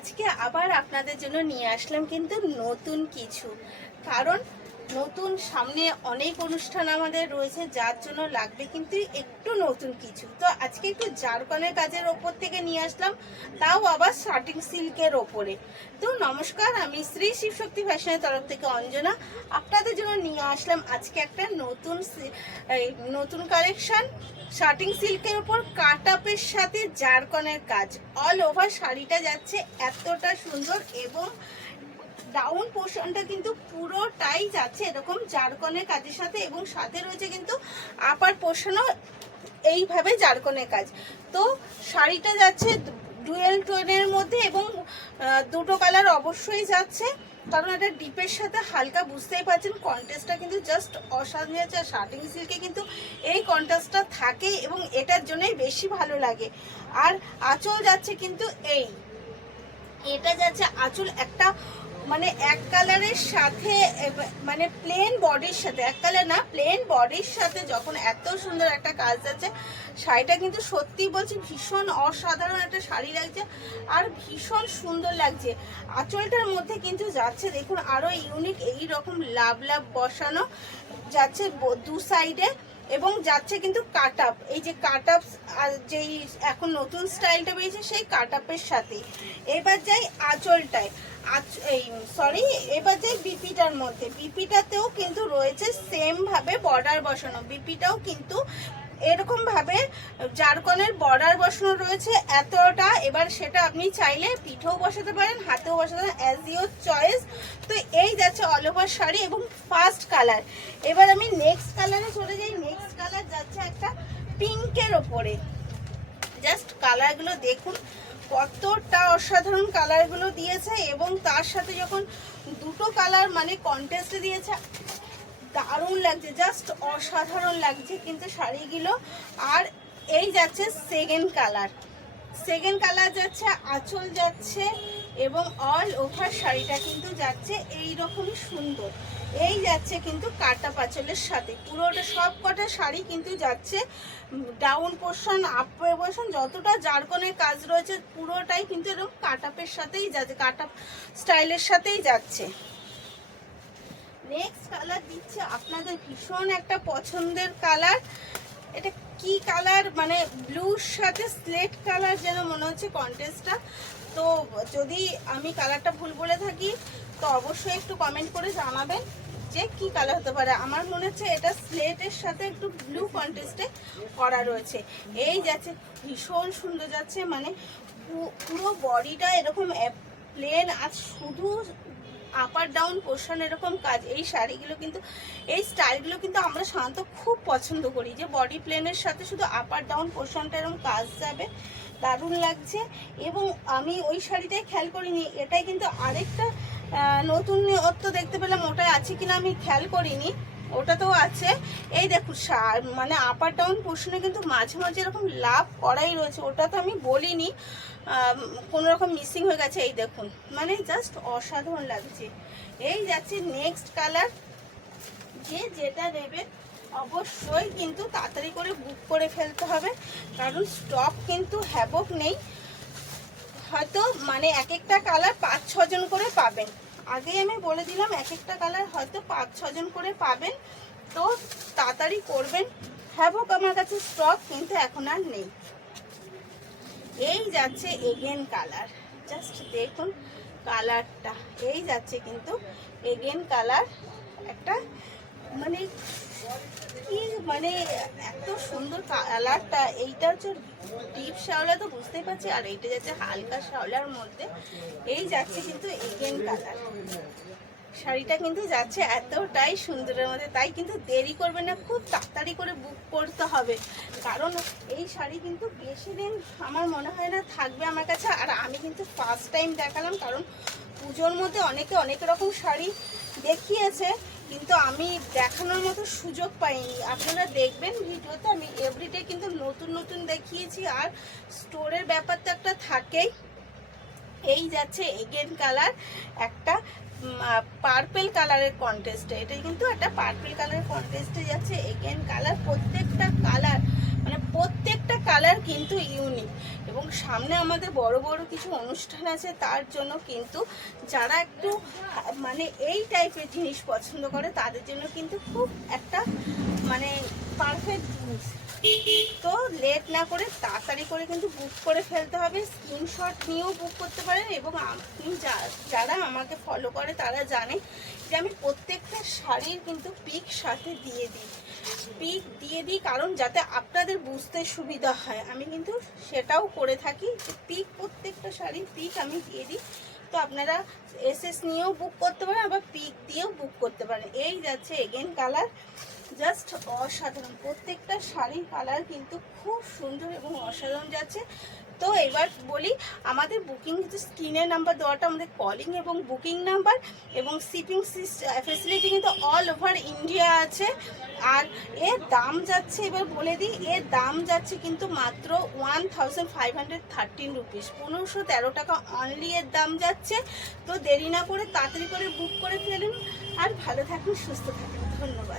আজকে আবার আপনাদের জন্য নিয়ে আসলাম কিন্তু নতুন কিছু, কারণ নতুন সামনে অনেক অনুষ্ঠান আমাদের রয়েছে, যার জন্য লাগবে কিন্তু একটু নতুন কিছু। তো আজকে একটু জারকনের কাজের ওপর থেকে নিয়ে আসলাম, তাও আবার শার্টিং সিল্কের ওপরে। তো নমস্কার, আমি শ্রী শিবশক্তি ফ্যাশনের তরফ থেকে অঞ্জনা আপনাদের জন্য নিয়ে আসলাম আজকে একটা নতুন কালেকশন। শার্টিং সিল্কের উপর কাট আপের সাথে জারকনের কাজ, অল ওভার শাড়িটা যাচ্ছে এতটা সুন্দর, এবং ডাউন পোর্শনটা কিন্তু পুরোটাই যাচ্ছে এরকম জারকনের কাজের সাথে, এবং সাথে রয়েছে কিন্তু আপার পোর্শনও এইভাবে জারকনের কাজ। তো শাড়িটা যাচ্ছে ডুয়েল টোনের মধ্যে, এবং দুটো কালার অবশ্যই যাচ্ছে, কারণ এটা ডিপের সাথে হালকা, বুঝতেই পারছেন কন্ট্রাস্টটা কিন্তু জাস্ট অসাধারণ যাচ্ছে। আর শার্টিং সিল্কে কিন্তু এই কন্ট্রাস্টটা থাকে এবং এটার জন্যই বেশি ভালো লাগে। আর আঁচল যাচ্ছে কিন্তু এটা যাচ্ছে আঁচল একটা মানে এক কালারের সাথে, মানে প্লেন বডির সাথে, এক কালার না প্লেন বডির সাথে যখন এত সুন্দর একটা কাজ যাচ্ছে, শাড়িটা কিন্তু সত্যি বলছি ভীষণ অসাধারণ একটা শাড়ি লাগছে আর ভীষণ সুন্দর লাগছে। আঁচলটার মধ্যে কিন্তু যাচ্ছে দেখুন আরো ইউনিক এই রকম লাভ লাভ বসানো যাচ্ছে দু সাইডে, এবং যাচ্ছে কিন্তু কাট আপ, এই যে কাট আপ যেই এখন নতুন স্টাইলটা বেরিয়েছে সেই কাট আপের সাথে। এবার যাই আঁচলটায়, এবার যাই বিপিটার মধ্যে। বিপিটাতেও কিন্তু রয়েছে সেম ভাবে বর্ডার বসানো, বিপিটাও কিন্তু এরকম ভাবে জারকনের বর্ডার বসানো রয়েছে এতটা। এবার সেটা আপনি চাইলে পিঠেও বসাতে পারেন, হাতেও বসাতে পারেন, অ্যাজ ইউর চয়েস। তো এই যাচ্ছে অল ওভার শাড়ি এবং ফার্স্ট কালার। এবার আমি নেক্সট কালারে চলে যাই। নেক্সট কালার যাচ্ছে একটা পিঙ্কের ওপরে। জাস্ট কালারগুলো দেখুন কতটা অসাধারণ কালারগুলো দিয়েছে, এবং তার সাথে যখন দুটো কালার মানে কন্ট্রাস্টে দিয়েছে, দারুণ লাগছে, জাস্ট অসাধারণ লাগছে কিন্তু শাড়িগুলো। আর এই যাচ্ছে সেকেন্ড কালার। সেকেন্ড কালার যাচ্ছে, আঁচল যাচ্ছে, এবং অল ওভার শাড়িটা কিন্তু যাচ্ছে এই রকমই সুন্দর। এই যাচ্ছে কিন্তু কাটা পাঁচলের সাথে পুরোটা, সব কটা শাড়ি কিন্তু যাচ্ছে ডাউন পোর্শন আপ পোর্শন যতটা জারকনের কাজ রয়েছে পুরোটাই কিন্তু এরকম কাটাপের সাথেই যাচ্ছে, কাটাপ স্টাইলের সাথেই যাচ্ছে। নেক্সট কালার দিচ্ছে আপনাদের ভীষণ একটা পছন্দের কালার। এটা কি কালার, মানে ব্লুর সাথে স্লেট কালার যেন মনে হচ্ছে কন্ট্রাস্টটা। তো যদি আমি কালারটা ভুল বলে থাকি তো অবশ্যই একটু কমেন্ট করে জানাবেন যে কি কালার হতে পারে। আমার মনে হচ্ছে এটা স্লেটের সাথে একটু ব্লু কন্ট্রাস্টে করা রয়েছে। এই যাচ্ছে ভীষণ সুন্দর যাচ্ছে, মানে পুরো বডিটা এরকম প্লেন, আর শুধু আপার ডাউন পোর্শন এরকম কাজ। এই শাড়িগুলো কিন্তু, এই স্টাইলগুলো কিন্তু আমরা সাধারণত খুব পছন্দ করি, যে বডি প্লেনের সাথে শুধু আপার ডাউন পোর্শনটা এরকম কাজ যাবে, দারুণ লাগছে। এবং আমি ওই শাড়িটাই খেয়াল করিনি, এটাই কিন্তু আরেকটা নতুনত্ব দেখতে পেলাম, ওটাই আছে কিনা আমি খেয়াল করিনি, ওটাতেও আছে। এই দেখুন মানে আপার ডাউন পোর্শনে কিন্তু মাঝে মাঝে এরকম লাভ করাই রয়েছে, ওটা তো আমি বলিনি, কোনো রকম মিসিং হয়ে গেছে। এই দেখুন মানে জাস্ট অসাধারণ লাগছে। এই যাচ্ছে নেক্সট কালার। যেটা নেবেন অবশ্যই কিন্তু তাড়াতাড়ি করে বুক করে ফেলতে হবে, কারণ স্টক কিন্তু হ্যাবক নেই। হয়তো মানে এক একটা কালার 5-6 জন করে পাবেন, আগেই আমি বলে দিলাম এক একটা কালার হয়তো 5-6 জন করে পাবেন, তো তাড়াতাড়ি করবেন। হ্যাবক আমার কাছে স্টক কিন্তু এখন আর নেই। এই যাচ্ছে এগেন কালার, জাস্ট দেখুন কালারটা, এই যাচ্ছে কিন্তু এগেন কালার, একটা মানে কি মানে এত সুন্দর কালারটা। এইটা হচ্ছে ডিপ শ্যাওলা, তো বুঝতেই পারছি, আর এইটা যাচ্ছে হালকা শ্যাওলার মধ্যে। এই যাচ্ছে কিন্তু এগেন কালার, শাড়িটা কিন্তু যাচ্ছে এতটাই সুন্দরের মধ্যে। তাই কিন্তু দেরি করবে না, খুব তাড়াতাড়ি করে বুক করতে হবে, কারণ এই শাড়ি কিন্তু বেশি দিন আমার মনে হয় না থাকবে আমার কাছে। আর আমি কিন্তু ফার্স্ট টাইম দেখালাম, কারণ পুজোর মধ্যে অনেকে অনেক রকম শাড়ি দেখিয়েছে, কিন্তু আমি দেখানোর মতো সুযোগ পাইনি। আপনারা দেখবেন ভিডিওতে আমি এভরিডে কিন্তু নতুন নতুন দেখিয়েছি, আর স্টোরের ব্যাপার তো একটা থাকেই। এই যাচ্ছে এগেন কালার, একটা পার্পল কালারের কন্টেস্টে, এটা কিন্তু একটা পার্পল কালারের কন্টেস্টে যাচ্ছে এগেন কালার। প্রত্যেকটা কালার মানে প্রত্যেকটা প্রত্যেকটা কালার কিন্তু ইউনিক, এবং সামনে আমাদের বড় বড় কিছু অনুষ্ঠান আছে, তার জন্য কিন্তু যারা একটু মানে এই টাইপের জিনিস পছন্দ করে তাদের জন্য কিন্তু খুব একটা মানে পারফেক্ট জিনিস। তো লেট না করে তাড়াতাড়ি করে কিন্তু বুক করে ফেলতে হবে, স্ক্রিনশট নিয়েও বুক করতে পারেন। এবং আপনি যারা আমাকে ফলো করে তারা জানে যে আমি প্রত্যেকটা শাড়ির কিন্তু পিক সাথে দিয়ে দিই, কারণ যাতে আপনাদের বুঝতে সুবিধা হয়, আমি কিন্তু সেটাও করে থাকি যে পিক, প্রত্যেকটা শাড়ির পিক আমি দিয়ে দিই। তো আপনারা এসএস নিয়েও বুক করতে পারেন, আবার পিক দিয়েও বুক করতে পারেন। এই যাচ্ছে এগেন কালার, জাস্ট অসাধারণ, প্রত্যেকটা শাড়ির কালার কিন্তু খুব সুন্দর এবং অসাধারণ যাচ্ছে। তো এবার বলি, আমাদের বুকিং কিন্তু স্ক্রিনের নাম্বার দেওয়াটা আমাদের কলিং এবং বুকিং নাম্বার, এবং শিপিং ফেসিলিটি কিন্তু অল ওভার ইন্ডিয়া আছে। আর এর দাম যাচ্ছে, এবার বলে দিই, এর দাম যাচ্ছে কিন্তু মাত্র 1513 রুপিস, 1513 টাকা অনলি এর দাম যাচ্ছে। তো দেরি না করে তাড়াতাড়ি করে বুক করে ফেলুন, আর ভালো থাকুন, সুস্থ থাকুন, ধন্যবাদ।